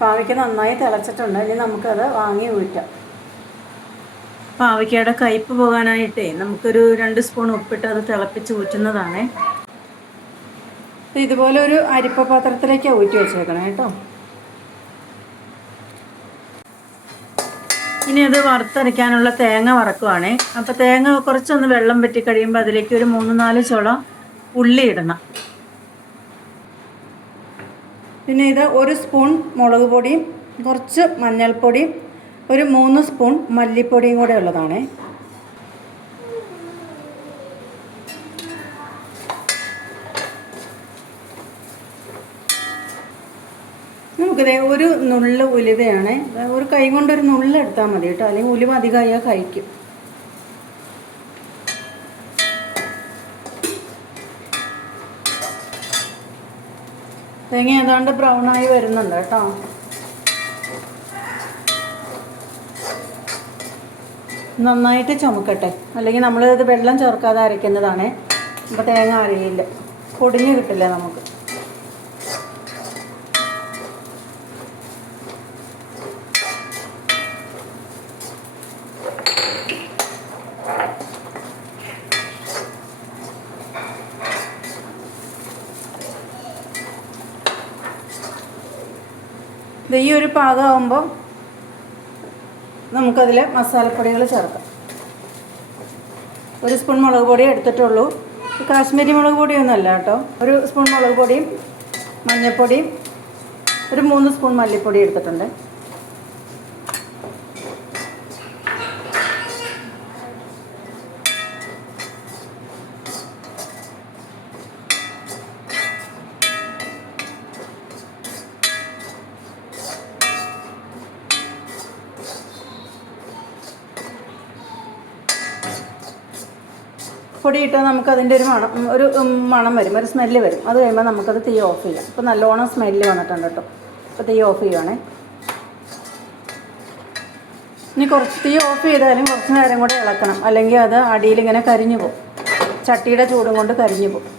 പാവയ്ക്ക നന്നായി തിളച്ചിട്ടുണ്ട്. ഇനി നമുക്കത് വാങ്ങി ഊറ്റാം. പാവയ്ക്കയുടെ കയ്പ്പ് പോകാനായിട്ടേ നമുക്കൊരു 2 സ്പൂൺ ഉപ്പിട്ട് അത് തിളപ്പിച്ച് ഊറ്റുന്നതാണ്. ഇതുപോലെ ഒരു അരിപ്പ പാത്രത്തിലേക്ക് ഊറ്റി വെച്ചേക്കണം കേട്ടോ. ഇനി അത് വറുത്തരയ്ക്കാനുള്ള തേങ്ങ വറക്കുവാണേ. അപ്പോൾ തേങ്ങ കുറച്ചൊന്ന് വെള്ളം വറ്റി കഴിയുമ്പോൾ അതിലേക്ക് ഒരു 3-4 ചുള ഉള്ളി ഇടണം. പിന്നെ ഇത് 1 സ്പൂൺ മുളക് പൊടിയും കുറച്ച് മഞ്ഞൾപ്പൊടിയും ഒരു 3 സ്പൂൺ മല്ലിപ്പൊടിയും കൂടെ ഉള്ളതാണ്. നമുക്കിത് ഒരു നുള്ള് ഉലുവയാണ്. ഒരു കൈ കൊണ്ടൊരു നുള്ള് എടുത്താൽ മതി കേട്ടോ, അല്ലെങ്കിൽ ഉലുവ അധികമായാൽ കഴിക്കും. തേങ്ങ ഏതാണ്ട് ബ്രൗണായി വരുന്നുണ്ട് കേട്ടോ. നന്നായിട്ട് ചുമക്കട്ടെ, അല്ലെങ്കിൽ നമ്മളിത് വെള്ളം ചേർക്കാതെ അരയ്ക്കുന്നതാണ്. അപ്പോൾ തേങ്ങ അരയില്ല, പൊടിഞ്ഞ് കിട്ടില്ല നമുക്ക്. ഈ ഒരു പാകമാകുമ്പോൾ നമുക്കതിൽ മസാലപ്പൊടികൾ ചേർക്കാം. 1 സ്പൂൺ മുളക് പൊടി എടുത്തിട്ടുള്ളൂ. കാശ്മീരി മുളക് പൊടിയൊന്നുമല്ല കേട്ടോ. 1 സ്പൂൺ മുളക് പൊടിയും മഞ്ഞൾപ്പൊടിയും ഒരു 3 സ്പൂൺ മല്ലിപ്പൊടി എടുത്തിട്ടുണ്ട്. പൊടി ഇട്ടാൽ നമുക്കതിൻ്റെ ഒരു മണം വരും, ഒരു സ്മെല്ല് വരും. അത് കഴിയുമ്പോൾ നമുക്കത് തീ ഓഫ് ചെയ്യാം. ഇപ്പോൾ നല്ലോണം സ്മെല്ല് വന്നിട്ടുണ്ട് കേട്ടോ. അപ്പോൾ തീ ഓഫ് ചെയ്യുവാണേ. ഇനി കുറച്ച് തീ ഓഫ് ചെയ്താലും കുറച്ച് നേരം കൂടെ ഇളക്കണം, അല്ലെങ്കിൽ അത് അടിയിലിങ്ങനെ കരിഞ്ഞു പോകും. ചട്ടിയുടെ ചൂടും കൊണ്ട് കരിഞ്ഞു പോകും.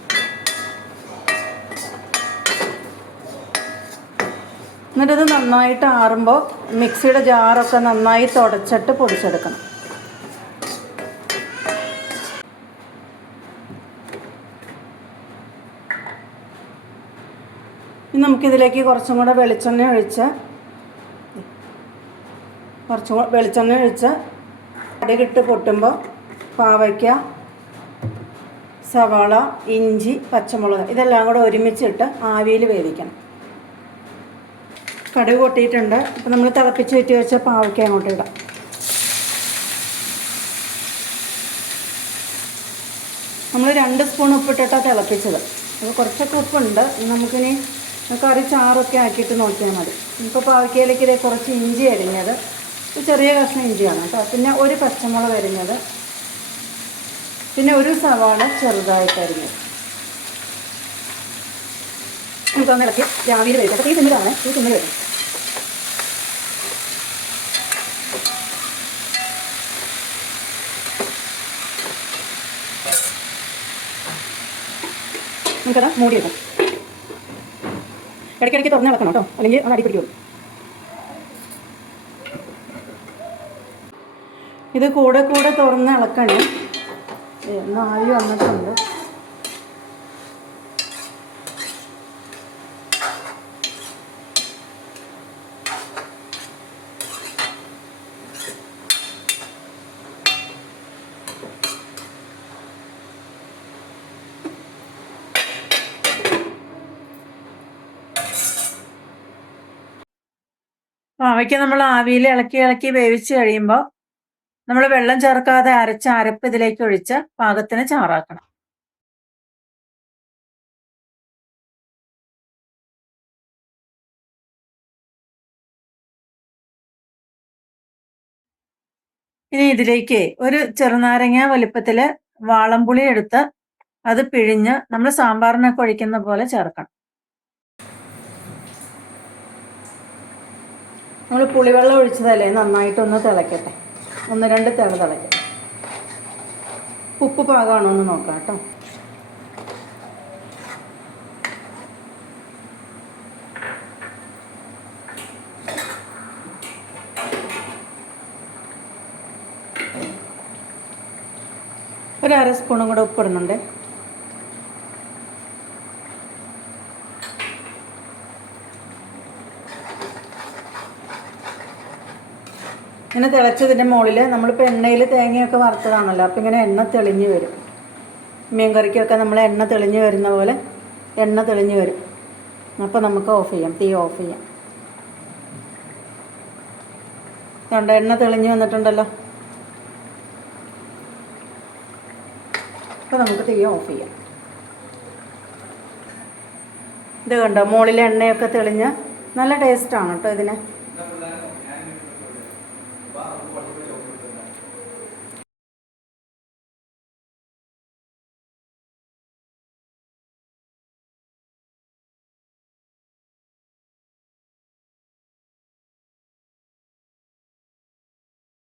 എന്നിട്ടത് നന്നായിട്ട് ആറുമ്പോൾ മിക്സിയുടെ ജാറൊക്കെ നന്നായി തുടച്ചിട്ട് പൊടിച്ചെടുക്കണം. ഇനി നമുക്കിതിലേക്ക് കുറച്ചും കൂടെ വെളിച്ചെണ്ണ ഒഴിച്ച് കടുകിട്ട് പൊട്ടുമ്പോൾ പാവയ്ക്ക, സവാള, ഇഞ്ചി, പച്ചമുളക് ഇതെല്ലാം കൂടെ ഒരുമിച്ചിട്ട് ആവിയിൽ വേവിക്കണം. കടുക് പൊട്ടിയിട്ടുണ്ട്. അപ്പോൾ നമ്മൾ തിളപ്പിച്ച് വെറ്റി വെച്ച പാവയ്ക്ക അങ്ങോട്ട് ഇടാം. നമ്മൾ 2 സ്പൂൺ ഉപ്പിട്ടിട്ടാണ് തിളപ്പിച്ചത്. അപ്പോൾ കുറച്ചൊക്കെ ഉപ്പുണ്ട്. നമുക്കിനി കറി ചാറൊക്കെ ആക്കിയിട്ട് നോക്കിയാൽ മതി. ഇപ്പോൾ പാവയ്ക്കയിലേക്ക് ഇതേ കുറച്ച് ഇഞ്ചി അരിഞ്ഞത്, ചെറിയ കഷ്ണം ഇഞ്ചിയാണ് കേട്ടോ. പിന്നെ 1 പച്ചമുളക് അരിഞ്ഞത്, പിന്നെ 1 സവാള ചെറുതായിട്ട് അരിഞ്ഞത്. നമുക്കൊന്ന് ഇളക്കി രാവിലെ വരും. അപ്പോൾ ഈ തിന്നിലാണ് വരും. നമുക്കത് മൂടിയിടാം. ഇടയ്ക്കിടയ്ക്ക് തുറന്ന് ഇളക്കണം കേട്ടോ, അല്ലെങ്കിൽ അത് അടി പിടിക്കുള്ളൂ. ഇത് കൂടെ തുറന്ന് ഇളക്കണേ. ആവി വന്നിട്ടുണ്ട്. പാവയ്ക്ക നമ്മൾ ആവിയിൽ ഇളക്കി വേവിച്ച് കഴിയുമ്പോൾ നമ്മൾ വെള്ളം ചേർക്കാതെ അരച്ച അരപ്പ് ഇതിലേക്ക് ഒഴിച്ച് പാകത്തിന് ചാറാക്കണം. ഇനി ഇതിലേക്ക് ഒരു ചെറുനാരങ്ങ വലുപ്പത്തിൽ വാളംപുളി എടുത്ത് അത് പിഴിഞ്ഞ് നമ്മൾ സാമ്പാറിനൊക്കെ ഒഴിക്കുന്ന പോലെ ചേർക്കണം. നമ്മൾ പുളിവെള്ളം ഒഴിച്ചതല്ലേ, നന്നായിട്ടൊന്ന് തിളയ്ക്കട്ടെ. 1-2 തിള തിളയ്ക്കട്ടെ. ഉപ്പ് പാകമാണോ എന്ന് നോക്കാം കേട്ടോ. ഒരു അര സ്പൂണും കൂടെ ഉപ്പിടുന്നുണ്ട്. ഇങ്ങനെ തിളച്ചതിൻ്റെ മുകളിൽ നമ്മളിപ്പോൾ എണ്ണയിൽ തേങ്ങയൊക്കെ വറുത്തതാണല്ലോ, അപ്പോൾ ഇങ്ങനെ എണ്ണ തെളിഞ്ഞ് വരും. മീൻ കറിക്കൊക്കെ നമ്മൾ എണ്ണ തെളിഞ്ഞ് വരുന്ന പോലെ എണ്ണ തെളിഞ്ഞ് വരും. അപ്പോൾ നമുക്ക് ഓഫ് ചെയ്യാം, തീ ഓഫ് ചെയ്യാം. അതുകൊണ്ട് എണ്ണ തെളിഞ്ഞ് വന്നിട്ടുണ്ടല്ലോ. അപ്പോൾ നമുക്ക് തീ ഓഫ് ചെയ്യാം. ഇത് കണ്ടോ, മുകളിൽ എണ്ണയൊക്കെ തെളിഞ്ഞ് നല്ല ടേസ്റ്റാണ് കേട്ടോ ഇതിന്.